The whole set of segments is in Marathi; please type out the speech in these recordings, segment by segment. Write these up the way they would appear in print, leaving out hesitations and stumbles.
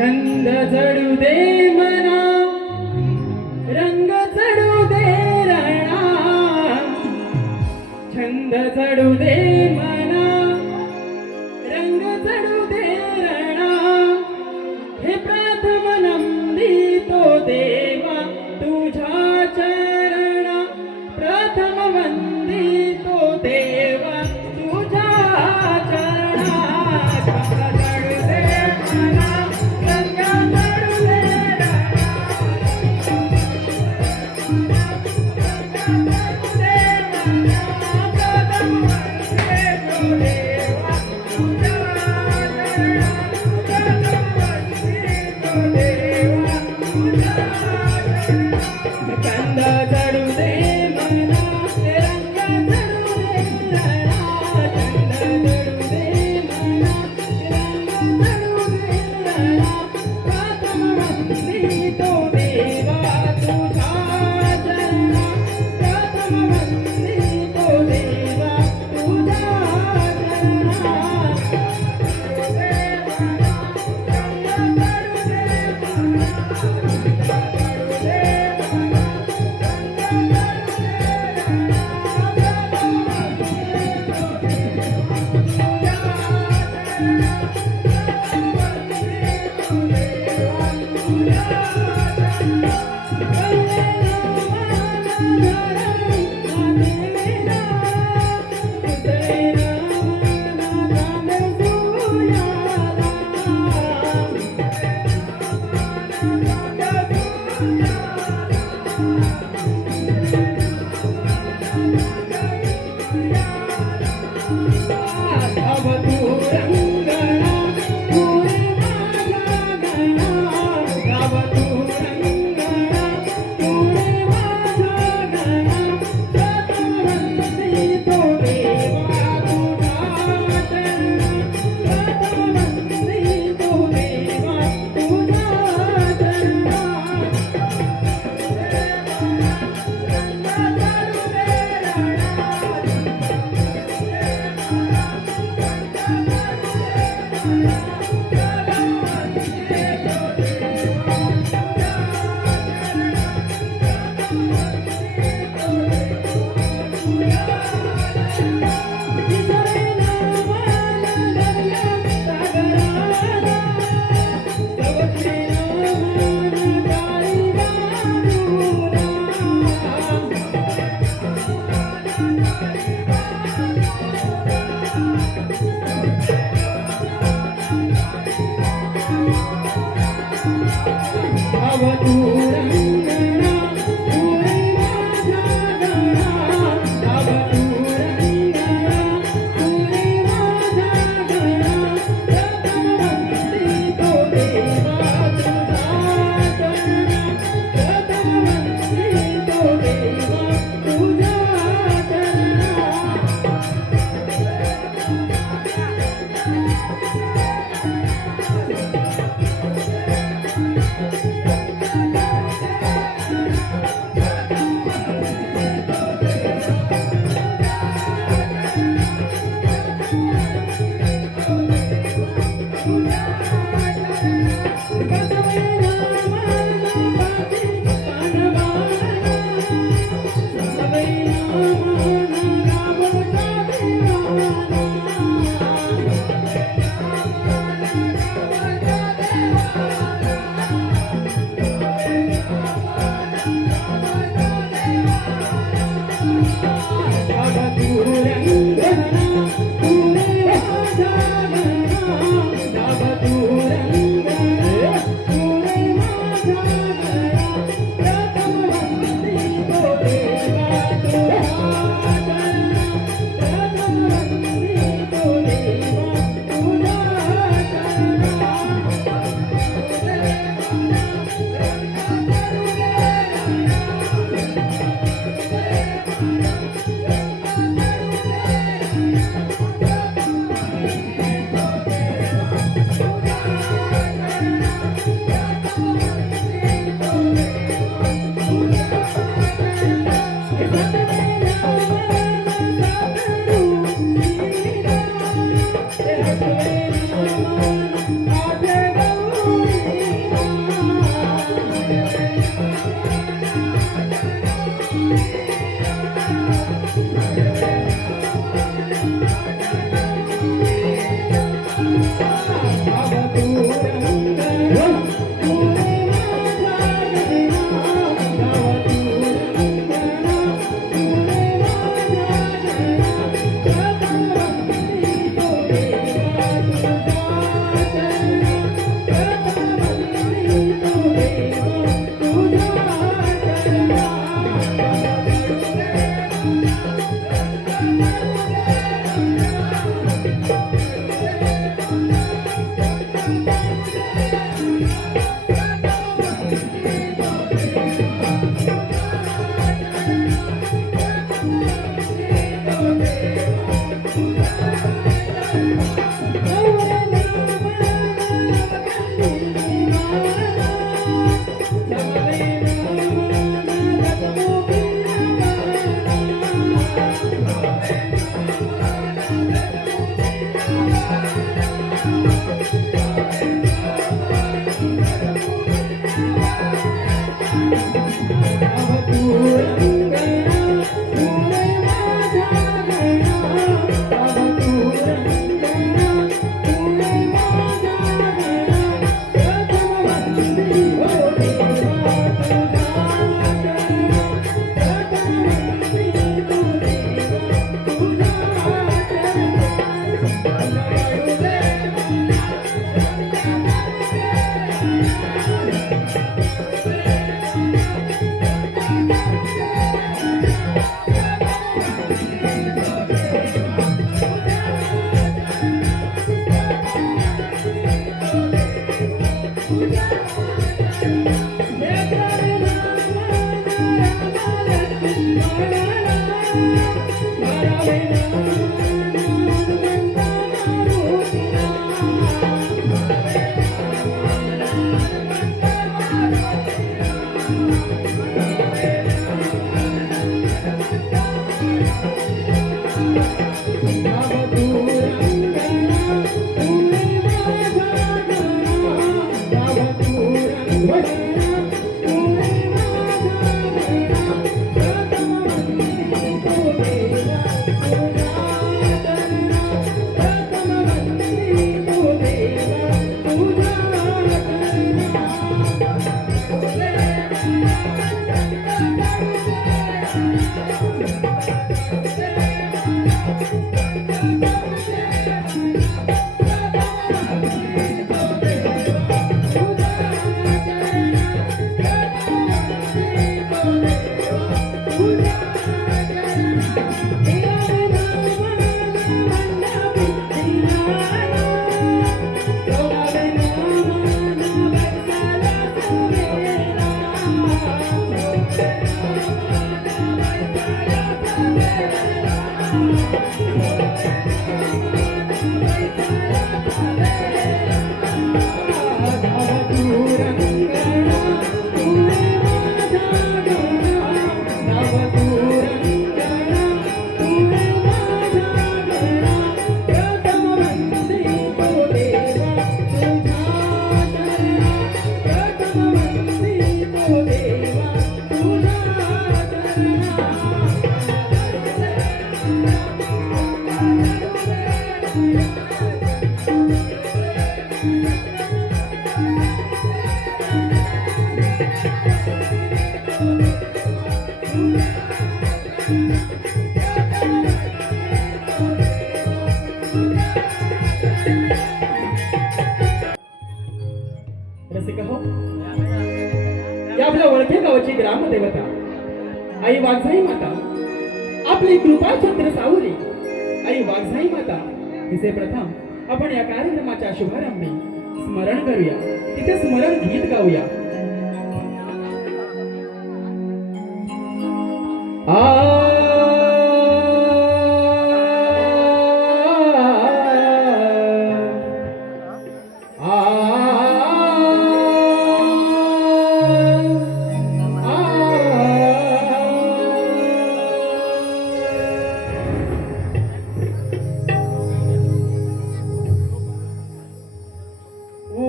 छंद जडू दे मना, रंग जडू दे रणा, छंद जडू दे मना, रंग जडू दे रणा, हे प्रथम नंदितो देवा तुझ्या चरणा, प्रथम वंदितो देवा तुझ्या चरणा, छंद जडू दे मना, रंग जडू दे रणा, रसिका हो, या आपल्या ओळखे गावाची ग्रामदेवता आई वाघजाई माता आपली कृपा छत्र सावली आई वाघजाई माता तिचे प्रथम आपण या कार्यक्रमाच्या शुभारंभी स्मरण करूया, तिचे स्मरण गीत गाऊया.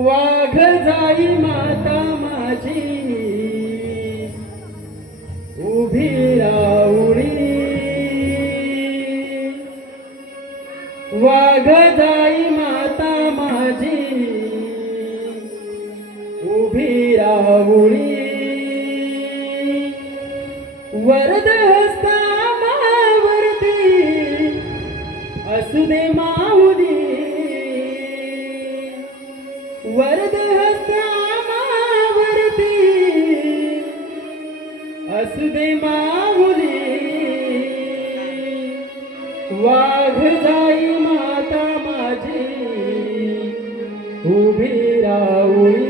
वाघजाई माता माझी उभी राहुरी, वाघजाई माता माझी उभी राहुरी, वरद हस्ता मावरती असू दे माऊली, वरद हस्ता मावरती असू दे माऊली, वाघजाई माता माझी उभी राहुरी,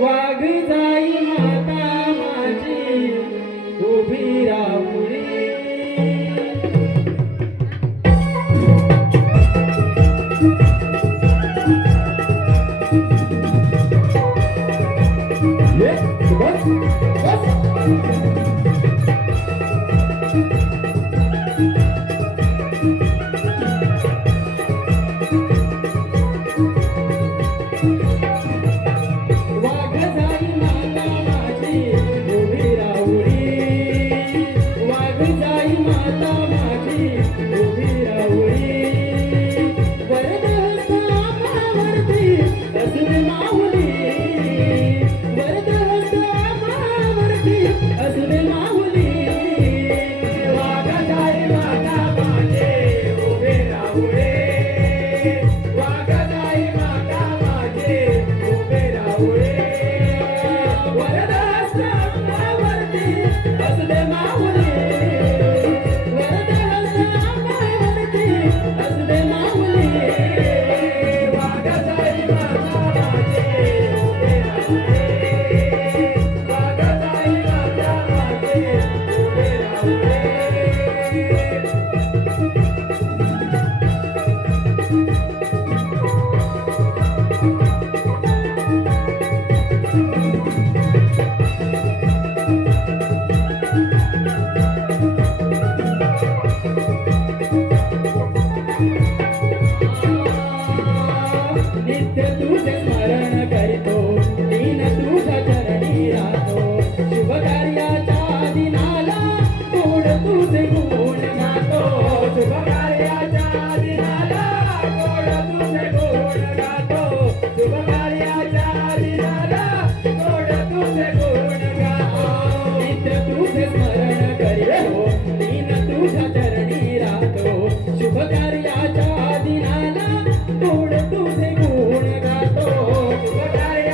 वाघजाई माता माझी उभी राहुरी. वाघजाई माता असू दे माऊली वरद हस्त आम्हावरती असू दे माऊली वाघाजाई माता माझे उभे राहू रे वाघाजाई माता माझे उभे राहू रे वरद हस्त आम्हावरती असू दे माऊली वरद हस्त आम्हावरती असू दे माऊली वाघाजाई माता माझे उभे राहू रे वाघाजाई माता माझे उभे राहू रे नित्य तुझे स्मरण करीतो दीन तुझ्या चरणी राहतो शुभ कार्याच्या दिनाला गोड तुझे गुण गातो शुभ कार्याच्या दिनाला गोड तुझे गुण गातो शुभ कार्याच्या दिनाला गोड तुझे गुण गातो नित्य तुझे स्मरण करीतो दीन तुझ्या चरणी राहतो शुभ कार्याच्या दिनाला गोड तुझे गुण गातो शुभ कार्याच्या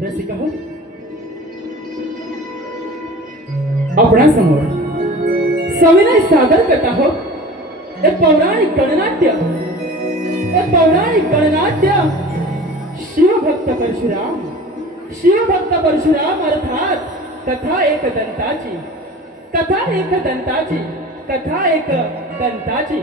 रसिका हो, आपणासमोर सविनय सादर करत आहोत एक पौराणिक गणनाट्य, एक पौराणिक गणनाट्य शिवभक्त परशुराम, शिवभक्त परशुराम अर्थात कथा एक दंताची, कथा एक दंताची, कथा एक दंताची.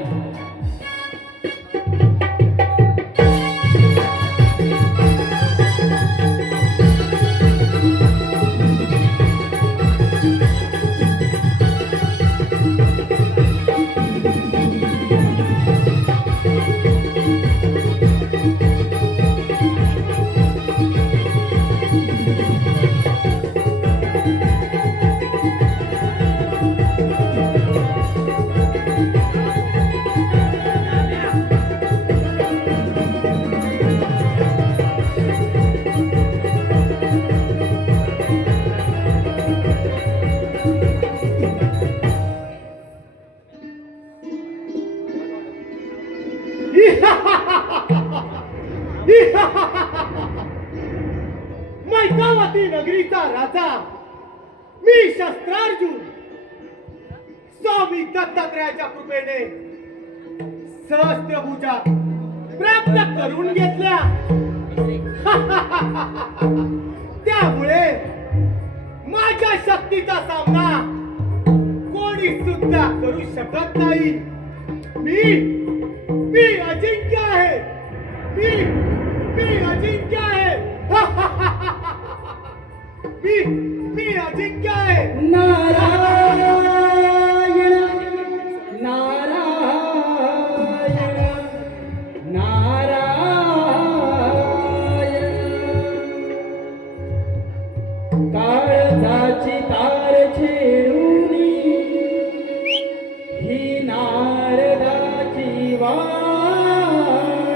मैकावती नगरीचा राजा मी शस्त्रार्जुन स्वामी दत्तात्रयाच्या कृपेने सहस्त्रभुजा प्राप्त करून घेतल्या. त्यामुळे माझ्या शक्तीचा सामना कोणी सुद्धा करू शकत नाही. मी अजिंक्य आहे. मी अजिंक्य आहे. मी अजिंक्य आहे. नारायण नारायण नारायण. काळजाची तार छेडूनी ही नारदाची वाणी,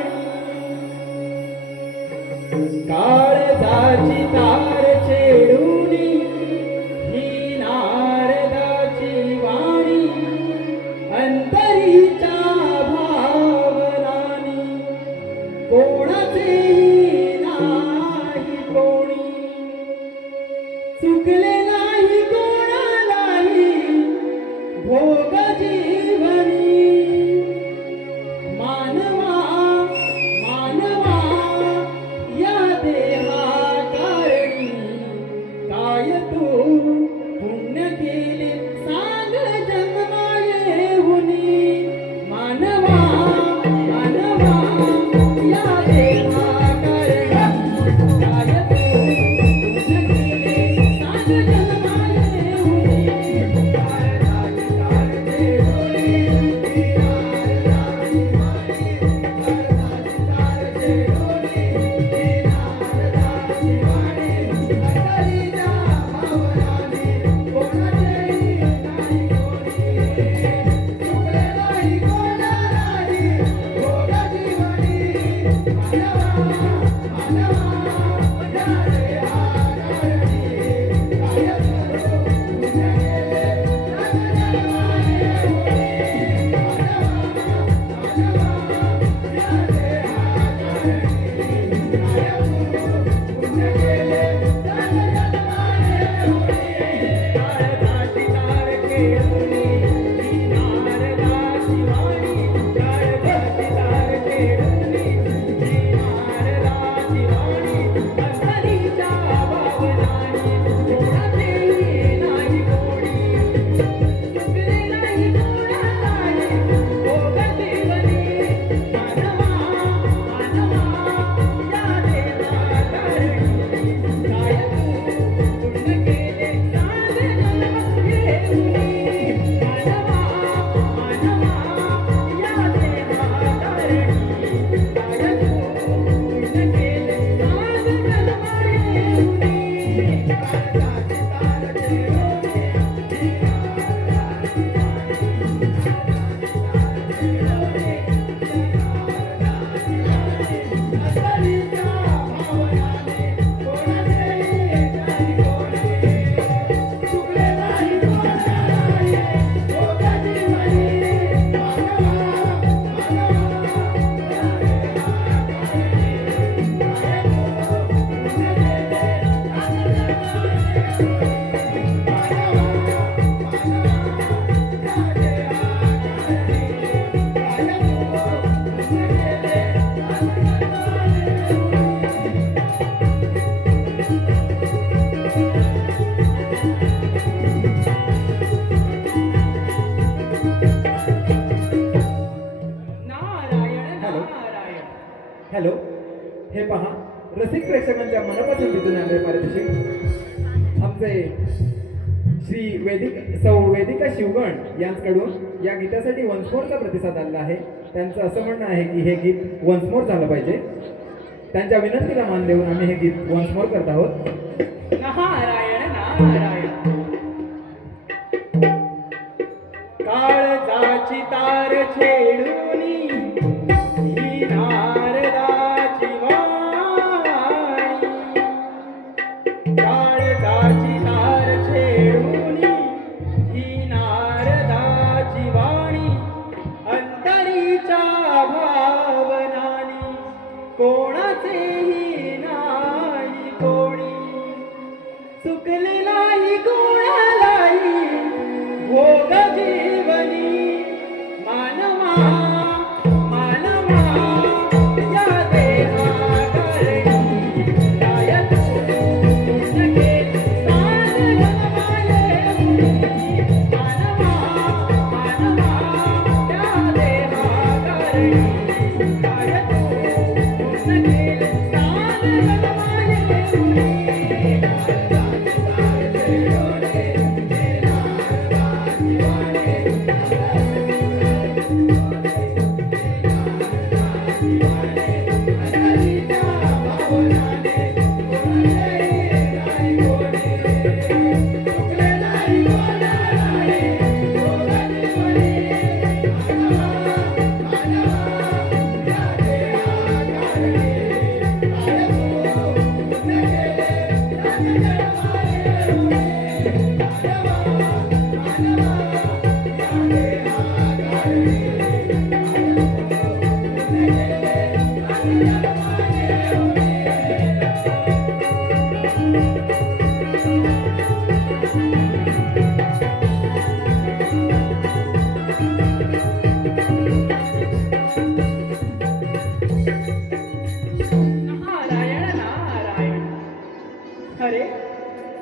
काळजाची तार छेडूनी ही नारदाची वाणी, अंतरीच्या भावनानी कोणाचेही नाही कोणी, चुकले नाही कोणालाही भोग जीवनी. मानवा मानवा या देहा कारणी, काय तू पुण्य केले सांग जन्मायेहुनी. मानवा मानवा या देहा कारणी, काय तू पुण्य केले सांग जन्मायेहुनी. नारदाची तार छेडूनी, नारदाची वाणी, नारदाची तार छेडूनी, नारदाची वाणी, अंतरीच्या भावनानी कोणाचेही नाही कोणी, चुकले नाही कोणालाही भोग जीवनी. मानवा मानवा या देहाकारणी, काय तू पुण्य केले सांग जन्मायेहुनी. मानवा मानवा या देहाकारणी, काय तू पुण्य केले सांग जन्मायेहुनी. काळजाची तार छेडूनी ही नारदाची वाणी, काळजाची तार छेडूनी ही नारदाची वाणी, अंतरीच्या भावनानी कोणाचेही नाही कोणी, चुकले नाही कोणालाही भोग जीवनी. मानवा मानवा या देहाकारणी, काय तू पुण्य केले सांग जन्मायेहुनी. मानवा मानवा या देहाकारणी, काय तू पुण्य केले सांग जन्मायेहुनी. काळजाची तार छेडूनी ही नारदाची वाणी, काळजाची तार छेडूनी ही नारदाची वाणी, अंतरीच्या भावनानी कोणाचेही नाही कोणी, चुकले नाही कोणालाही भोग जीवनी. मानवा मानवा या देहाकारणी, काय तू पुण्य केले पहा रसिक प्रेक्षकांच्या मनपसंतीतून आणले पारितोषिक आमचे सौ वेदिका शिवगण यांच्याकडून या गीतासाठी वन्समोरचा प्रतिसाद आलेला आहे. त्यांचं असं म्हणणं आहे की हे गीत वन्समोर झालं पाहिजे. त्यांच्या विनंतीला मान देऊन आम्ही हे गीत वन्समोर करत आहोत. नारायण नारायण काळजाची तार छेडूनी ही नारदाची वाणी काळजाची तार छेडूनी ही नारदाची वाणी अंतरीच्या भावनानी कोणाचेही नाही कोणी चुकलेलाही कोणालाही भोग जीवनी मानवा मानवा या देहाकरणी काय तू पुण्य केले मानवाले मुनी मानवा मानवा या देहाकरणी काय तू पुण्य केले मानवाले मुनी नारायण नारायण अरे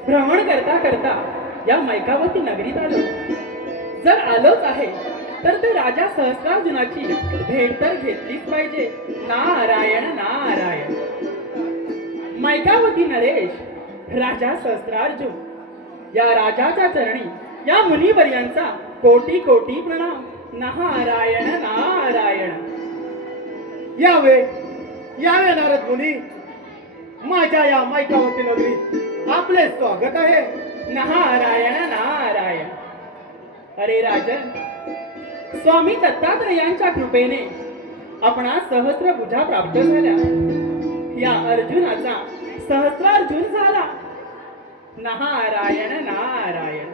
भ्रमण करता करता या मैकावती नगरीत आलो. जर आलोच आहे तर ते राजा सहस्रार्जुनाची भेट तर घेतलीच पाहिजे. नारायण नारायण मैकावती नरेश राजा सहस्रार्जुन या राजाच्या चरणी या मुनिवर्यांचा कोटी कोटी प्रणाम. नारायण नारायण यावे यावे नारद मुनी, माझ्या या मैकावती नगरीत आपले स्वागत आहे. नारायण नारायण अरे राजन, स्वामी दत्तात्रयांच्या कृपेने आपणास सहस्रभुजा प्राप्त झाल्या. या अर्जुनाचा सहस्रार्जुन झाला. नारायण नारायण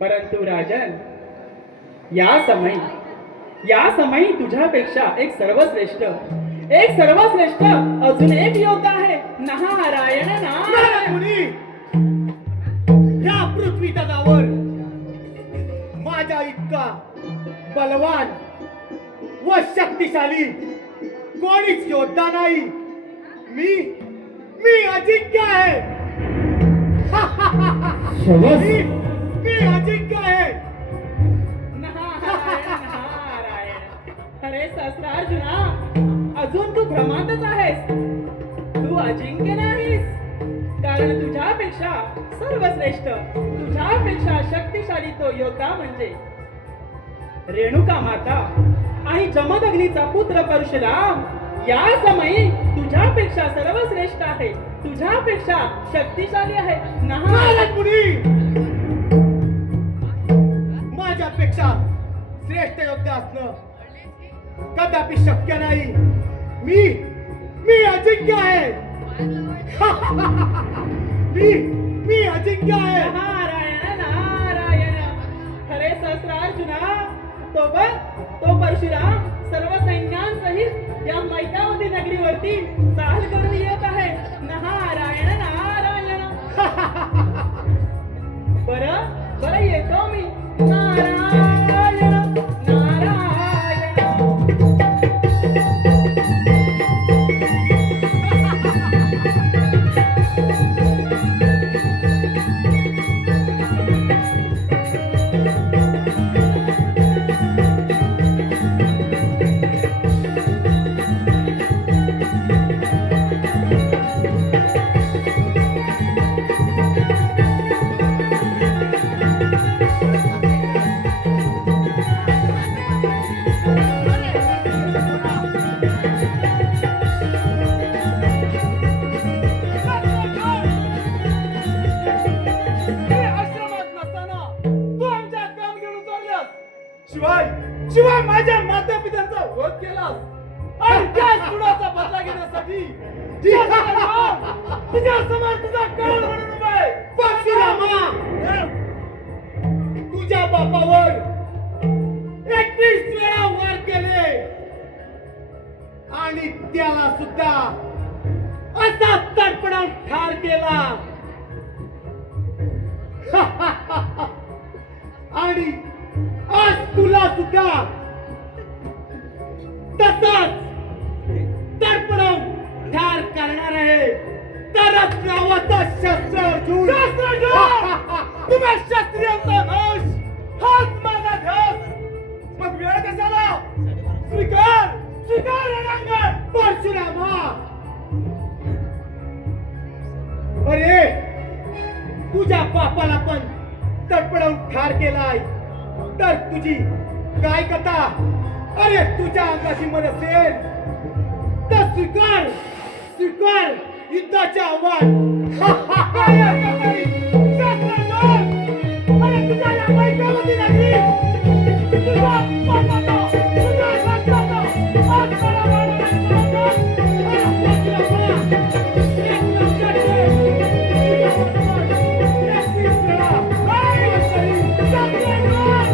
परंतु राजन, या समयी तुझ्यापेक्षा एक सर्वश्रेष्ठ अजून एक योद्धा आहे. नारायण नारद नारायण मुनी, या पृथ्वी तलावर माझ्या इतका बलवान व शक्तिशाली कोणीच योद्धा नाही. मी अजिंक्य आहे. मी अजिंक्य आहे. नारायण नारायण अरे सहस्रार्जुना, अजून तू भ्रमातच आहेस. तू अजिंक्य नाहीस, कारण तुझ्यापेक्षा सर्वश्रेष्ठ, तुझ्यापेक्षा शक्तिशाली तो योद्धा म्हणजे रेणुका माता आणि जमदग्नीचा पुत्र परशुराम. या समयी तुझ्यापेक्षा सर्वश्रेष्ठ आहे, तुझ्यापेक्षा शक्तिशाली आहे. नारद मुनी, माझ्यापेक्षा श्रेष्ठ योद्धा असणं कदापि शक्य नाही. मी अजिंक्य आहे. मी अजिंक्य आहे. नारायण नारायण खरे सहस्रार्जुना, तो परशुराम सर्व सैन्यांसहित या मैकावती नगरीवरती चाल करून येत आहे. नारायण नारायण बरं येतो मी. नारायण नारायण माझ्या माता पित्यांचा वध केलास आणि त्या सुडाचा बदला घेण्यासाठी तुझ्या समोर तुझा कळ म्हणून उभा आहे. परशुरामा, तुझ्या बापावर 31 वेळा वार केले आणि त्याला सुद्धा असा तडपडाव ठार केला. आणि आज तुला सुद्धा तसाच तडपडाव ठार करणार आहे. तरच नावाचा शस्त्र अर्जुन. तुम्ही क्षत्रियांचा नाश, हाच माझा ध्यास. मग वेळ कशाला? स्वीकार स्वीकार रणांगण. परशुरामा, अरे तुझ्या बापाला पण तडपडून ठार केलाय, तर तुझी काय कथा? अरे तुझ्या अंगाची मन असेल तर स्वीकार स्वीकार युद्धाचे आव्हान. काय हरकत नाही. शस्त्र जोड. अरे तुझ्या या मैत्रीमध्ये नाही, तुझ्या बापाला, तुझ्या राज्याला आज मला मारण्याचं होतं. अरे परशुरामा, एक लक्षात ठेव. तुझ्या बरोबर 31 वेळा काय तरी शस्त्र जोड.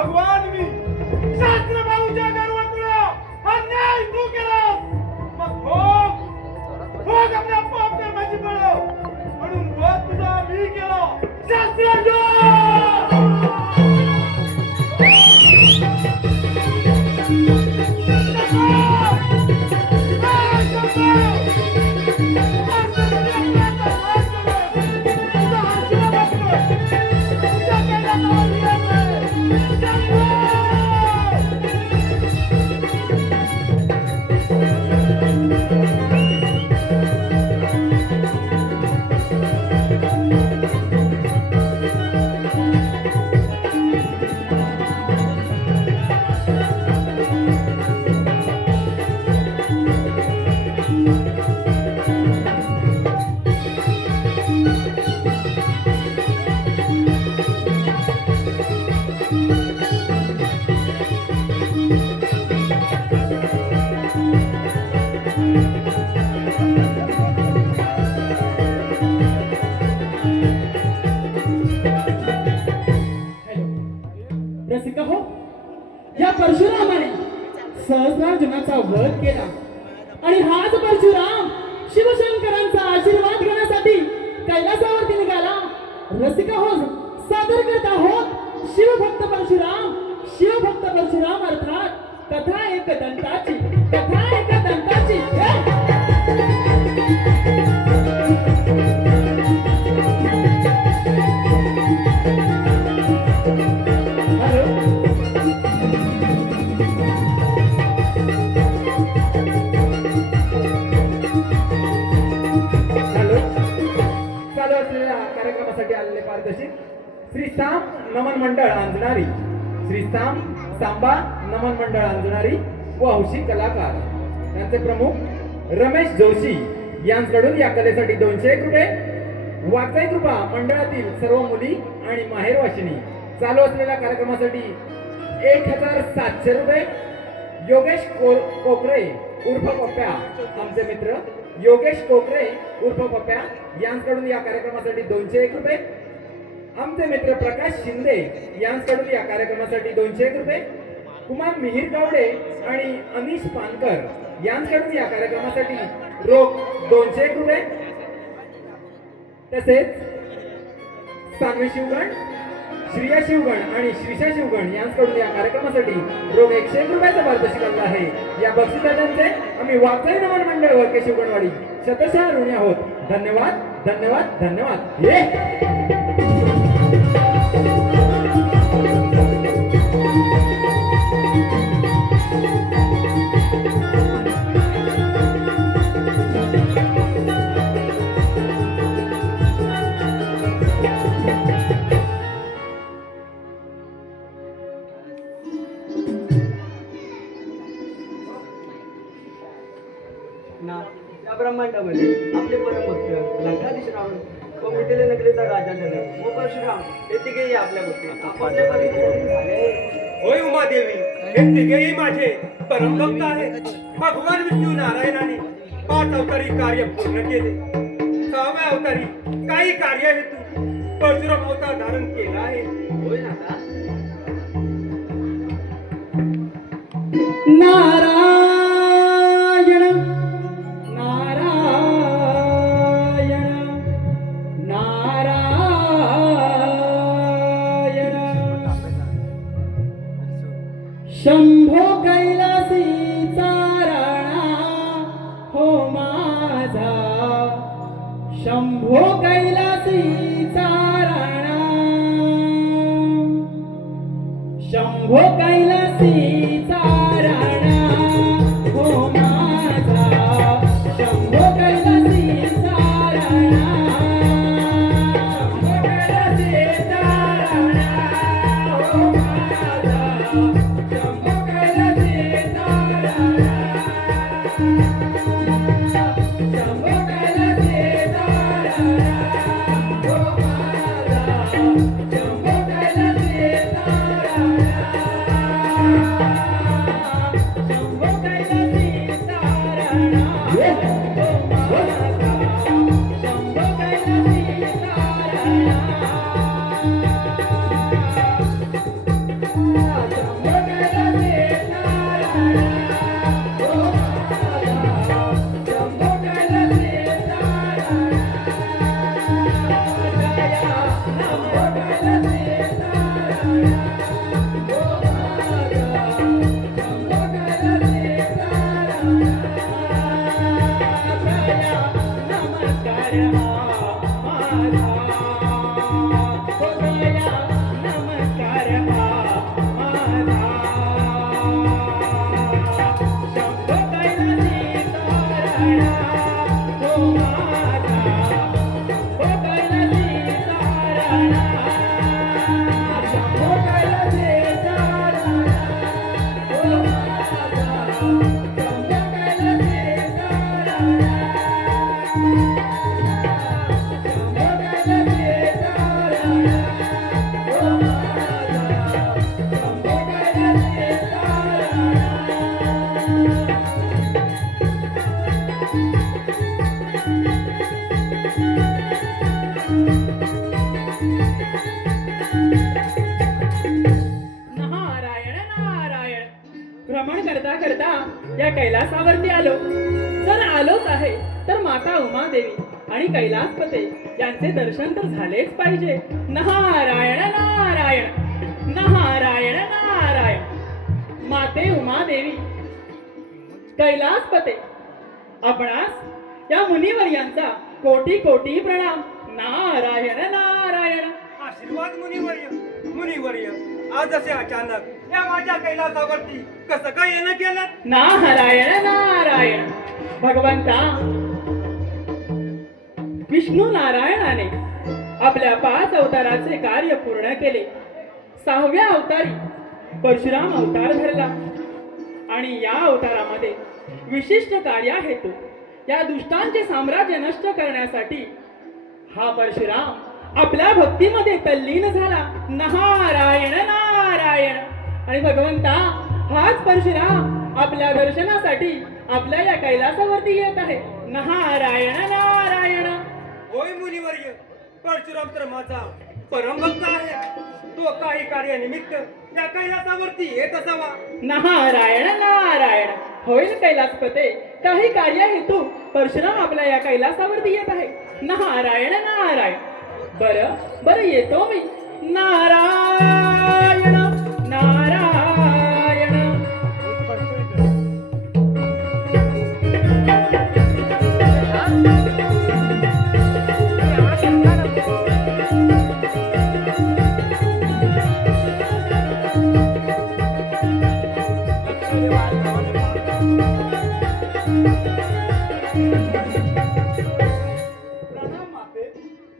भगवान मी शास्त्र भाऊच्या गर्वामुळे अन्याय तू केलास मग भोग आपल्या पाप कर्माची पडव म्हणून वध तुझा मी केला शास्त्रार्थ रसिका हो, या परशुरामाने सहस्रार्जुनाचा वध केला आणि हाच परशुराम शिवशंकरांचा आशीर्वाद घेण्यासाठी कैलासावरती निघाला. रसिका हो, सादर करत आहोत शिवभक्त परशुराम अर्थात कथा एक दंताची. चालू असलेल्या कार्यक्रमासाठी आलेले पारदर्शक श्री सांब नमन मंडळ अंजनारी सांबा नमन मंडळ अंजनारी व हौशी कलाकार त्यांचे प्रमुख रमेश जोशी यांच्याकडून या कलेसाठी 201 रुपये. वाचाई कृपा मंडळातील सर्व मुली आणि माहेरवाशिनी चालू असलेल्या कार्यक्रमासाठी 1700 रुपये. योगेश कोकरे उर्फ पप्प्या आमचे मित्र योगेश कोकरे उर्फ पप्प्या यांच्याकडून या कार्यक्रमासाठी 201 रुपये. आमचे मित्र प्रकाश शिंदे यांच्याकडून या कार्यक्रमासाठी 201 रुपये. कुमार मिहिर गावडे आणि अनिश पानकर यांच्याकडून या कार्यक्रमासाठी रोख 201 रुपये. तसेच सानवी शिवगण श्रिया शिवगण आणि श्रीषा शिवगण यांच्याकडून या कार्यक्रमासाठी रोख 101 रुपयाचा पारितोषिक आला आहे. या बक्षिसाचे आम्ही वाचाई नमन मंडळ वर्के शिवगणवाडी शतशः ऋणी आहोत. धन्यवाद धन्यवाद धन्यवाद. या ब्रह्मांडामध्ये आपले परमभक्त लंकाधीश रावण व मिथिले नगरीचा राजा जनक व परशुराम हे तिघेही आपल्या गोष्टी आपापल्या परीने झाले. होय उमादेवी, हे तिघेही माझे परमभक्त आहेत. भगवान विष्णू नारायणाने 5 अवतारी कार्य पूर्ण केले. 6व्या अवतारी काही कार्य हेतू परशुराम अवतार धारण केला आहे. होय ना नारायण नारायण नारायण शंभो कैलासीचा राणा हो माझा शंभो कैलासीचा राणा शंभो कैलासीचा राणा हो माझा शंभो कैलासीचा राणा शंभो कैलासीचा राणा हो माझा शंभो कैलासीचा राणा शंभो कैलासीचा राणा हो माझा शंभो कैलासीचा राणा भ्रमण करता करता या कैलासावरती आलो. जर आलोच आहे तर माता उमादेवी आणि कैलासपते यांचे दर्शन तर झालेच पाहिजे. नारायण नारायण नारायण नारायण. माते उमादेवी, कैलासपते, आपणास या मुनिवर यांचा कोटी कोटी प्रणाम. नारायण नारायण. आशीर्वाद मुनिवर्य. मुनिवर्य, आज असे अचानक या माझ्या कैलासावरती कसं काय येणं केलं? नारायण नारायण. भगवंता विष्णू नारायणाने आपल्या 5 अवताराचे कार्य पूर्ण केले. 6व्या अवतारी परशुराम अवतार धरला आणि या अवतारामध्ये विशिष्ट कार्य हेतू या दुष्टांचे साम्राज्य नष्ट करण्यासाठी हा परशुराम आपल्या भक्तीमध्ये तल्लीन झाला. नारायण नारायण. आणि भगवंता हाच परशुराम आपल्या दर्शनासाठी आपल्या या कैलासावरती येत आहे. नारायण नारायण. होय मुनिवर्य, परशुराम तर माझा परमभक्त आहे. तो काही कार्यानिमित्त या कैलासावरती येत असावा. नारायण नारायण. होईल कैलासपते, काही कार्य हेतू परशुराम आपल्या या कैलासावरती येत आहे. नारायण नारायण. बरं बरं, येतो मी. नारायण नारायण. प्रणाम माते,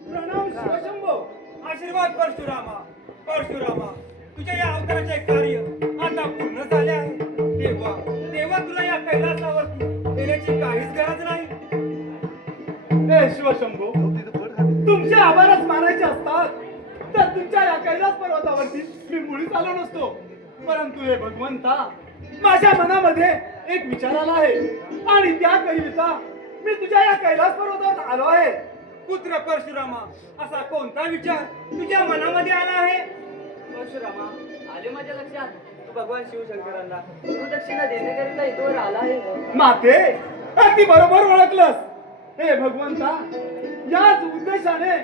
प्रणाम शिवशंभो. आशीर्वाद परशुरामा. परशुरामा, तुझ्या या अवताराचे कार्य आता पूर्ण झाले आहे. तेव्हा तेव्हा तुला या कैलासावरती येण्याची काहीच गरज नाही. हे शिवशंभो, तुमचे आभारच मानायचे असतात तर तुमच्या या कैलास पर्वतावरती मी मुळीच आलो नसतो. परंतु हे भगवंता, माझ्या मनामध्ये एक विचार आला आहे आणि त्याकरिता मी तुझ्या या कैलास पर्वतावर आलो आहे. पुत्र परशुरामा, असा कोणता विचार तुझ्या मनामध्ये आला आहे? परशुरामा, आले माझ्या लक्षात तू भगवान शिवशंकरांना गुरुदक्षिणा देण्याकरिता इथवर आला आहे. माते, अगदी बरोबर ओळखलंस. हे भगवंता, याच उद्देशाने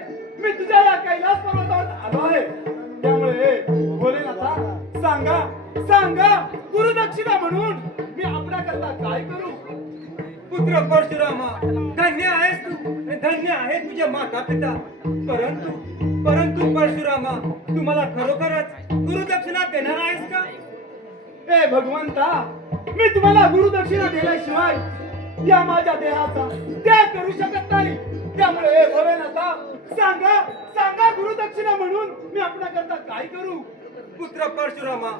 मी तुझ्या या कैलास पर्वतावर आलो आहे. त्यामुळे भोलेनाथा, सांगा सांगा, गुरुदक्षिणा म्हणून मी आपल्याकरता काय करू? पुत्र परशुरामा, धन्य आहेस तू, धन्य आहे तुझे माता पिता. परंतु परंतु परशुरामा, तुम्हाला खरोखरच गुरुदक्षिणा देणार आहेस का? हे भगवंता, मी तुम्हाला गुरुदक्षिणा दिल्याशिवाय या माझ्या देहाचा त्याग करू शकत नाही. त्यामुळे हे भोलेनाथा, सांगा सांगा, गुरुदक्षिणा म्हणून मी आपल्याकरता काय करू? पुत्र परशुरामा,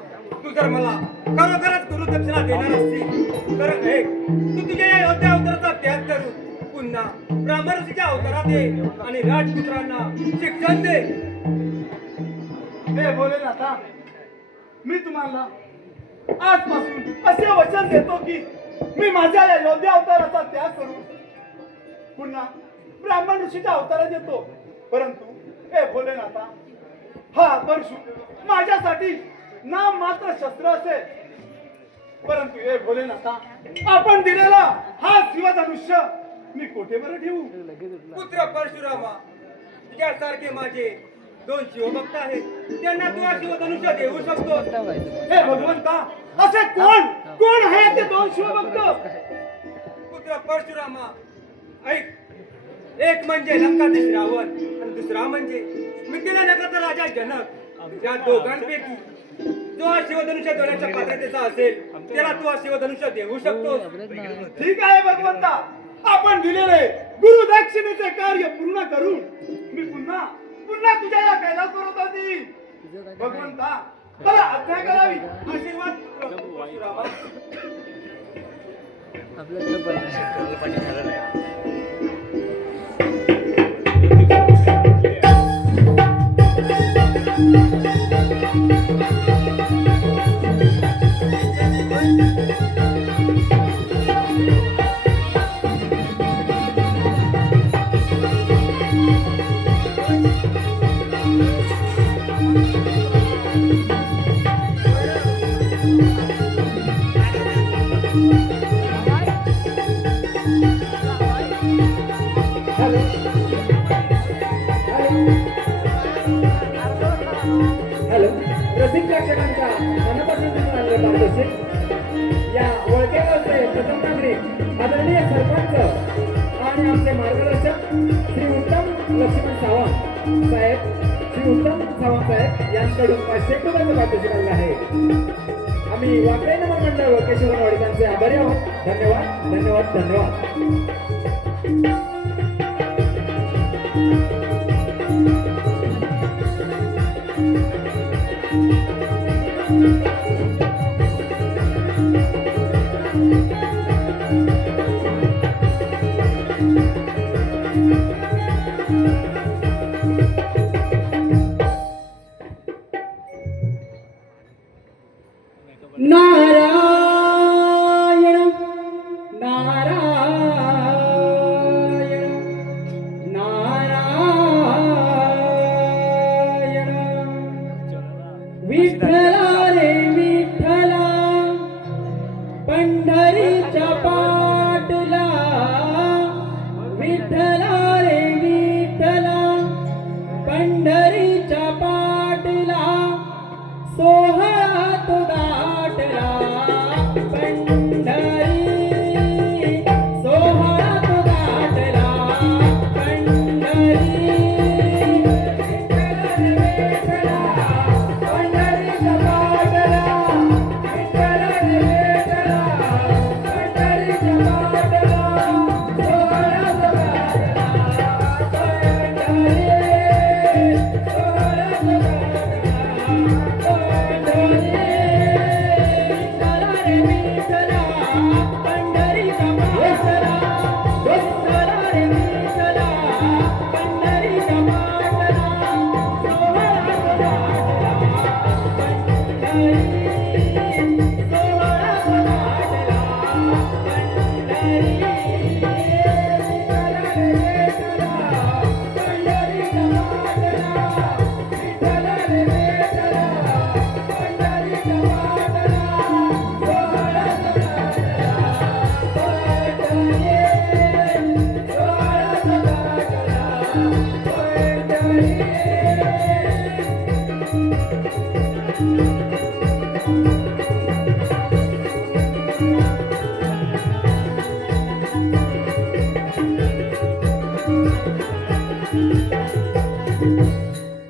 तू जर मला खरोखरच गुरुदक्षिणा देणार असतील तर ऐक, तू तुझ्या या योद्ध्या अवताराचा त्याग करून पुन्हा ब्राह्मणसीच्या अवतारात ये आणि राजपुत्रांना शिक्षण दे. हे भोलेनाथा, मी तुम्हाला आजपासून असे वचन देतो की मी माझ्या या योद्ध्या अवताराचा त्याग करून पुन्हा ब्राह्मण ऋषीच्या अवतारात येतो. परंतु हे भोलेनाथा, हा परशु माझ्यासाठी नाम मात्र शस्त्र असेल. परंतु हे भोलेनाथा, आपण दिलेला हा शिवधनुष्य मी कोठे बरं ठेवू? पुत्र परशुरामा, तुझ्यासारखे माझे 2 शिवभक्त आहेत, त्यांना तू हा शिवधनुष्य देऊ शकतो. हे भगवंता, असे कोण कोण आहे ते 2 शिवभक्त? पुत्र परशुरामा, ऐक, एक म्हणजे लंकाधीश रावण आणि दुसरा म्हणजे मिथिला नगराचा राजा जनक. या दोघांपैकी जो हा शिवधनुष्य देण्याच्या पात्रतेचा असेल त्याला तू हा शिवधनुष्य देऊ शकतो. ठीक आहे भगवंता, आपण दिलेले गुरुदक्षिणेचे कार्य पूर्ण करून मी पुन्हा पुन्हा तुझ्या या कैलास पर्वतात येईल. भगवंता, मला आज्ञा करावी. आशीर्वाद पुत्र परशुरामा. या वळकेगावचे प्रथम नागरिक आदरणीय सरपंच आणि आमचे मार्गदर्शक श्री उत्तम लक्ष्मण सावंत साहेब, श्री उत्तम सावंत साहेब यांच्याकडून 500 रुपयाचं पारितोषिक आलेलं आहे. आम्ही वाकळे नमन मंडळ केशववाडी त्यांचे आभारी आहोत. धन्यवाद धन्यवाद धन्यवाद. नारायण नारायण नारायण विठ्ठला रे विठ्ठला पंढरीच्या पाटला विठ्ठला रे विठ्ठला पंढरीच्या पाटला सोहळा तो दाटला पंढरी सोहळा तो दाटला पंढरी विठ्ठला पंढरीचा पाटला विठ्ठला विठ्ठला पंढरीचा पाटला सोहळा तो दाटला पंढरी सोहळा तो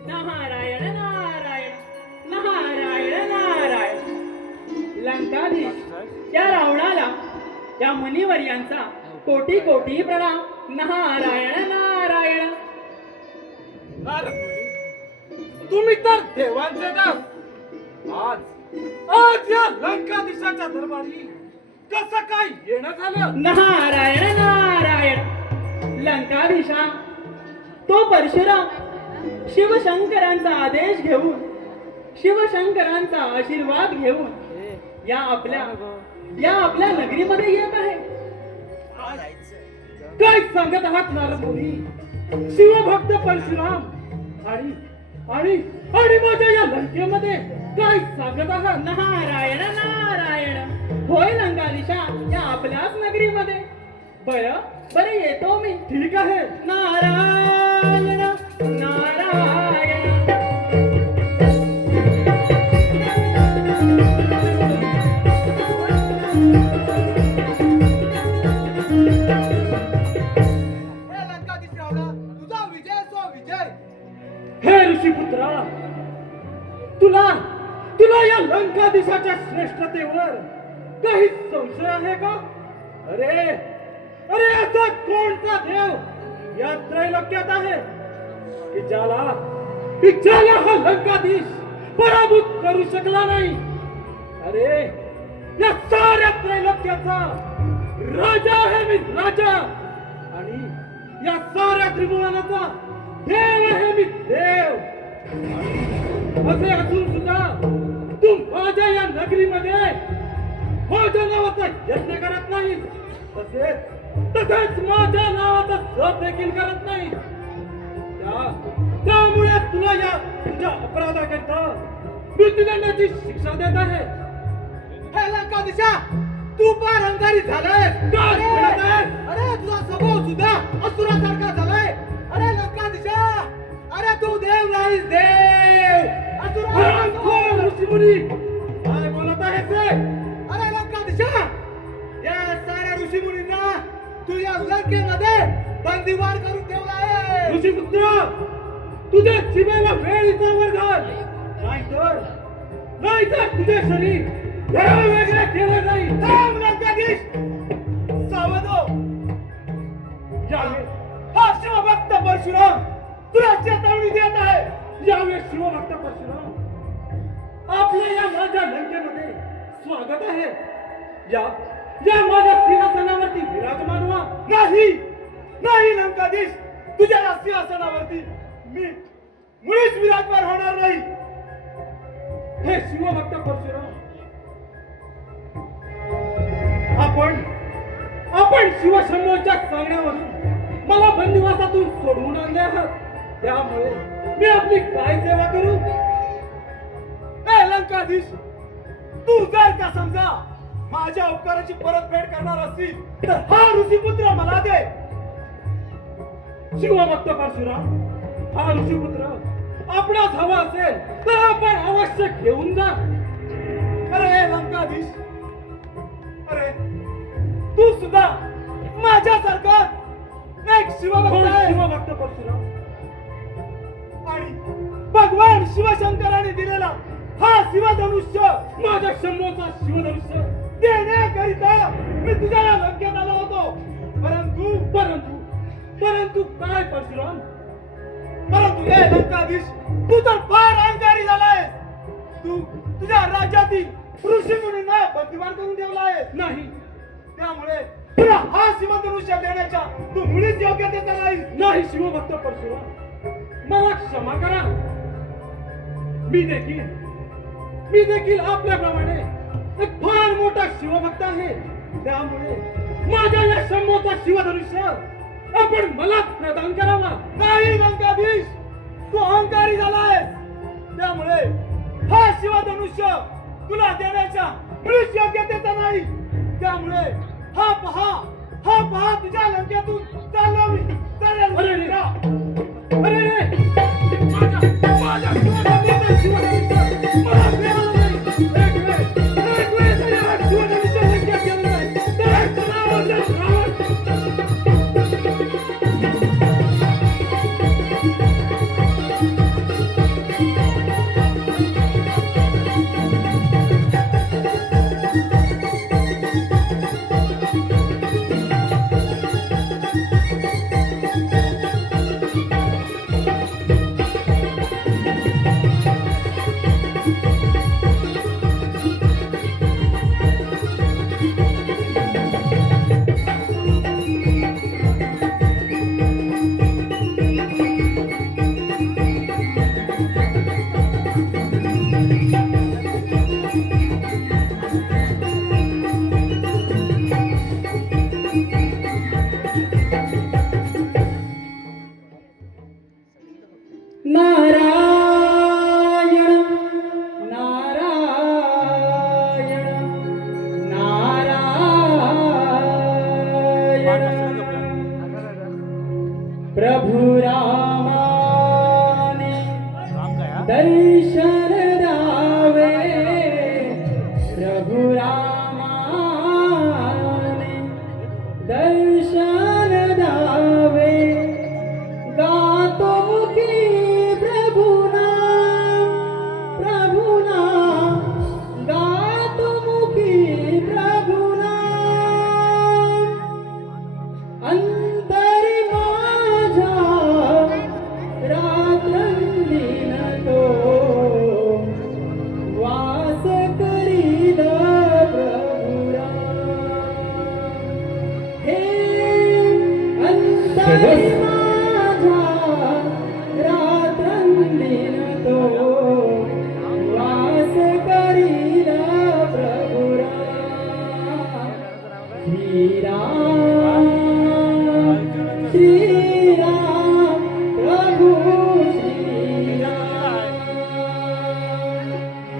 नारायण नारायण नारायण नारायण लंकाधीश या रावणाला या मुनिवर्यांचा कोटी कोटी प्रणाम. नारायण नारायण. तुम्ही तर देवांचे दास. आज या लंकाधीशाच्या दरबारी कसं काय येणं झालं? नारायण नारायण. लंकाधीशा तो परशुराम शिवशंकरांचा आदेश घेऊन शिवशंकरांचा आशीर्वाद घेऊन या आपल्या नगरीमध्ये येत आहे. काय सांगत आहात नारद मुनी? शिवभक्त परशुराम आणि आणि आणि माझ्या या लंकेमध्ये काय सांगत आहात? नारायण नारायण. होय लंकाधीशा, या आपल्याच नगरीमध्ये. बरं येतो मी. ठीक आहे. नारायण नारायण. तुझा विजय सो विजय. हे ऋषीपुत्रा, तुला या लंकाधीशाच्या श्रेष्ठतेवर काही संशय आहे का? अरे असा कोणता देव या त्रैलोक्यात आहे की ज्याला हा लंकाधीश पराभूत करू शकला नाही? अरे या साऱ्या त्रैलोक्याचा राजा आहे मी, राजा. आणि या साऱ्या त्रिभुवनाचा देव आहे मी, देव. असे असून सुद्धा तू माझ्या या नगरीमध्ये माझ्या नावाचा यज्ञ करत नाही, तसेच माझ्या नावाचा जप देखील करत नाही. त्यामुळे तुला या तुझ्या अपराधाकरिता मृत्यूदंडाची शिक्षा देत आहे. हे लंकाधीशा, तू फार अंधारी झालाय. अरे तुझा स्वभाव सुद्धा असुरासारखा झालाय. अरे लंकाधीशा, अरे तू देव नाहीस, देव. ऋषीमुनी काय बोलत आहेस? लंकेमध्ये बंदिवान करून ठेवला आहे. ऋषीपुत्र तुझ्या जिभेला वेळ इथं घाल, नाहीतर तुझे शरीर वेगळे केलं जाईल. थांब लंकाधीश, सावध हो. यावेळेस हा शिवभक्त परशुराम तुला चेतावणी देत आहे. यावेळेस शिवभक्त परशुराम आपल्या या माझ्या लंकेमध्ये स्वागत आहे. या माझ्या सिंहासनावरती विराजमान व्हा. नाही नाही लंकाधीश, तुझ्या या सिंहासनावरती मी मुळीच विराजमान होणार नाही. हे शिवभक्त परशुराम, आपण शिवशंभूच्या सांगण्यावरून मला बंदिवासातून सोडवून आणले आहात. त्यामुळे मी आपली काय सेवा करू? ए लंकाधीश, तू जर का समजा माझ्या उपकाराची परतफेड करणार असतील तर हा ऋषीपुत्र मला दे. शिवभक्त परशुराम, हा ऋषीपुत्र आपणास हवा असेल तर आपण अवश्य घेऊन जा. अरे लंकाधीश, अरे तू सुद्धा माझ्यासारखा एक शिवभक्त आहे. शिवभक्त परशुराम, आणि भगवान शिवशंकराने दिलेला हा शिवधनुष्य माझ्या शंभूचा शिवधनुष्य देण्याकरिता मी तुझ्या या लंकेत आलो होतो. परंतु काय परशुराम? परंतु हे लंकाधीश, तू तर फार अहंकारी झालाय. तू तुझ्या राज्यातील ऋषी मुनींना बंदिवान करून ठेवला आहे. नाही त्यामुळे तुला हा शिवधनुष्य देण्याच्या तू मुळीच योग्यतेचा नाही. नाही शिवभक्त परशुराम, मला क्षमा करा. मी देखील आपल्याप्रमाणे एक फार मोठा शिवभक्त आहे. त्यामुळे माझ्या या शंभूचा शिवधनुष्य आपण मला प्रदान करावा. नाही लंकाधीश, तू अहंकारी झालाय. त्यामुळे हा शिवधनुष्य तुला देण्याच्या मुळीच योग्यतेचा नाही. त्यामुळे हा पहा तुझ्या लंकेतून चाललो मी. चालेल. अरे रे, अरे रे, माझ्या शिवधनुष्याचा शिवधनुष्य मला मिळालं नाही. एक वेळ तरी हा शिवधनुष्य लंकेत गेलं नाही तर तणावाचा रावण. प्रभु रामाने दर्शन द्यावे. प्रभु रामाने दर्शन द्यावे. गातो मुखी प्रभुना गातो मुखी प्रभुना. अंतरी माझ्या रात्रंदिन तो वास करील प्रभुरा. हे अंतरी माझ्या रात्रंदिन तो वास करील प्रभुरा. श्रीराम प्रभु श्रीराम.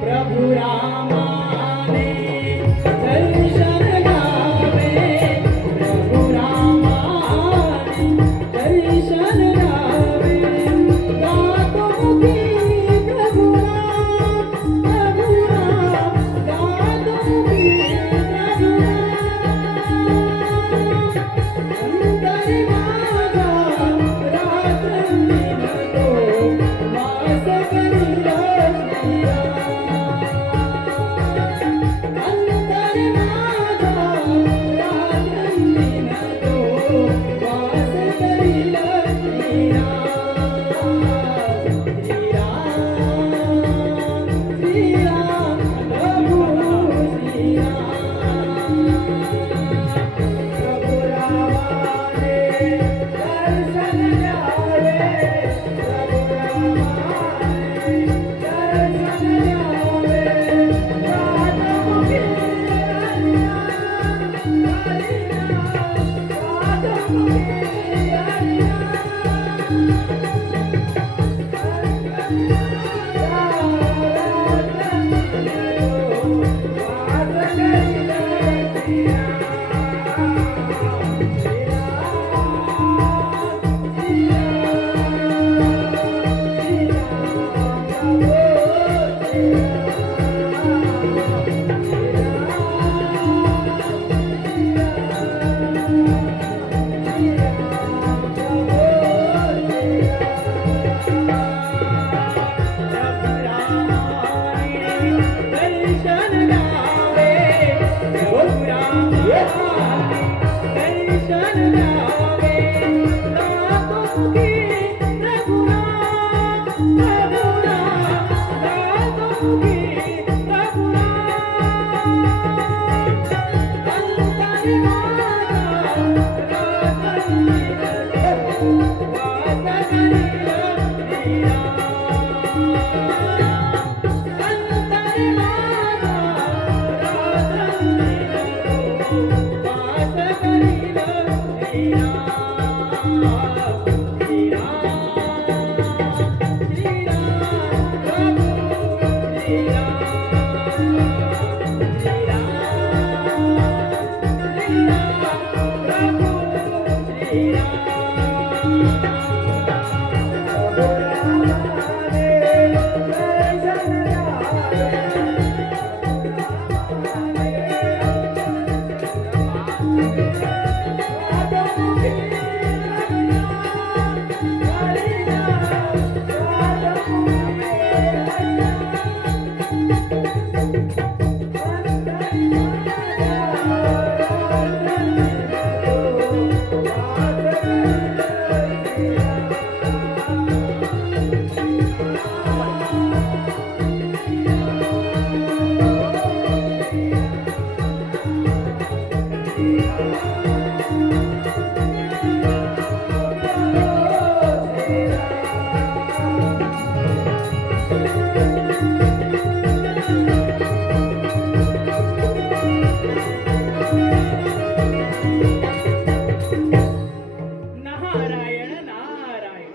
प्रभु रामाने दर्शन द्यावे. प्रभु रामाने दर्शन द्यावे. गातो मुखी प्रभुरा गातो मुखी प्रभुरा. नारायण नारायण.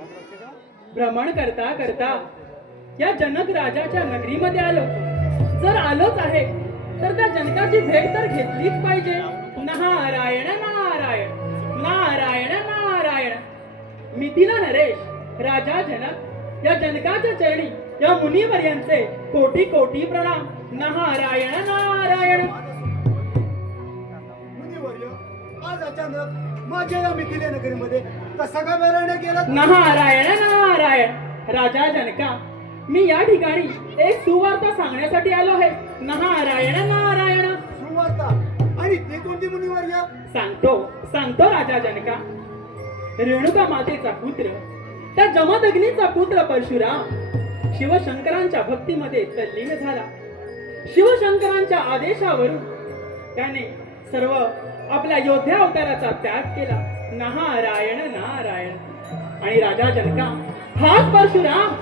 भ्रमण करता करता या जनक राजाच्या नगरीमध्ये आलो. जर आलोच आहे तर त्या जनकाची भेट तर घेतलीच पाहिजे. नारायण नारायण नारायण नारायण. मिथिला नरेश राजा जनक या जनकाच्या चरणी या मुनिवर्यांचे कोटी कोटी प्रणाम. नारायण नारायण. मुनिवर्य, आज अचानक माझ्या या मिथिले नगरीमध्ये कसा का वेरायला गेला? नारायण नारायण. राजा जनका, मी या ठिकाणी एक सुवार्ता सांगण्यासाठी आलो आहे. नारायण नारायण. सुवार्ता? आणि ते कोणते मुनिवर्य? सांगतो सांगतो राजा जनका. रेणुका मातेचा पुत्र, त्या जमदग्नीचा पुत्र परशुराम शिवशंकरांच्या भक्तीमध्ये तल्लीन झाला. शिवशंकरांच्या आदेशावरून त्याने सर्व आपल्या योद्ध्या अवताराचा त्याग केला. नारायण नारायण. आणि राजा जनका, हाच परशुराम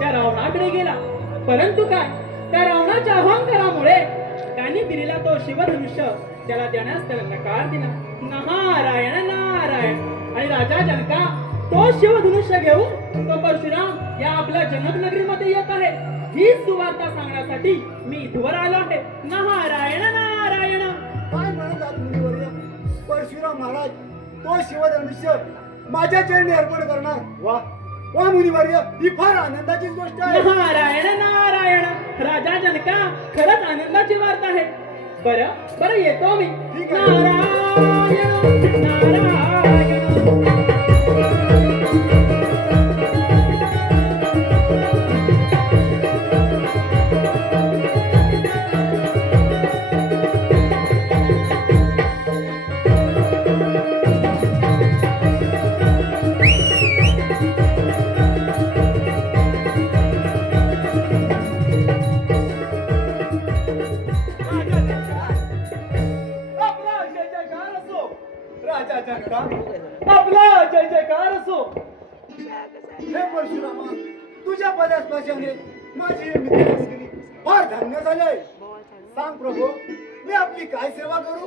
त्या रावणाकडे गेला. परंतु काय, त्या रावणाच्या अहंकारामुळे त्यांनी दिलेला तो शिवधनुष्य त्याला देण्यास त्याला नकार दिला. नारायण नारायण. आणि राजा जनका, तो शिवधनुष्य घेऊन तो परशुराम या आपल्या जनक नगरीमध्ये येत आहे. ही सुवार्ता सांगण्यासाठी मी इथवर आलो आहे. नारायण नारायण. काय म्हणतात मुनिवर्य? परशुराम महाराज तो शिवधनुष्य माझ्या चरणी अर्पण करणार? वा वा मुनिवर्य, ही फार आनंदाची गोष्ट आहे. नारायण नारायण. राजा जनका, खरंच आनंदाची वार्ता आहे. बरं बरं, येतो मी. ठीक आहे. नारायण नारायण. आपला जय जयकार असो. राजा जनका, आपला जय जयकार असो. हे परशुरामा, तुझ्या पदास्पर्शाने माझी ही मिथिला नगरी फार धन्य झाले. सांग प्रभू, मी आपली काय सेवा करू?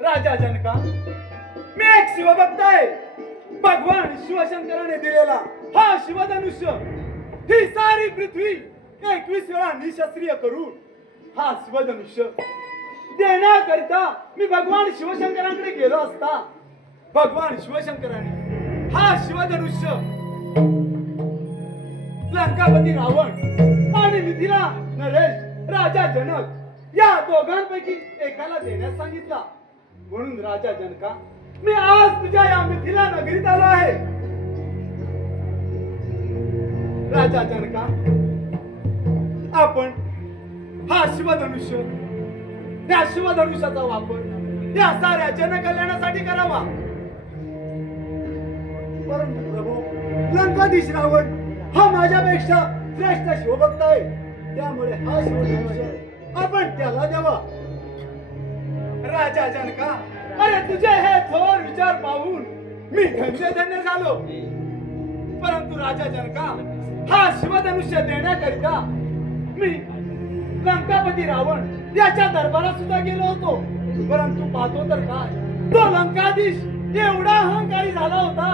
राजा जनका, मी एक शिवभक्त आहे. भगवान शिवशंकराने दिलेला हा शिवधनुष्य ही सारी पृथ्वी 21 वेळा निशस्त्रीय करून हा शिवधनुष्य देण्याकरिता मी भगवान शिवशंकरांकडे गेलो असता भगवान शिवशंकराने हा शिवधनुष्य लंकापती रावण आणि मिथिला नरेश राजा जनक या दोघांपैकी एकाला देण्यास सांगितला. म्हणून राजा जनका मी आज तुझ्या या मिथिला नगरीत आलो आहे. राजा जनका आपण हा शिवधनुष्य त्या शिवधनुष्याचा वापर त्या साऱ्या जनकल्याणासाठी करावा. परंतु प्रभू लंकाधीश रावण हा माझ्यापेक्षा श्रेष्ठ शिवभक्त आहे. त्यामुळे हा शिवधनुष्य आपण त्याला द्यावा. राजा जनका अरे तुझे हे थोर विचार पाहून मी धन्य धन्य झालो. परंतु राजा जनका हा शिवधनुष्य देण्याकरिता मी लंकापती रावण याच्या दरबारात सुद्धा गेलो होतो. परंतु पाहतो तर काय तो लंकाधीश एवढा अहंकारी झाला होता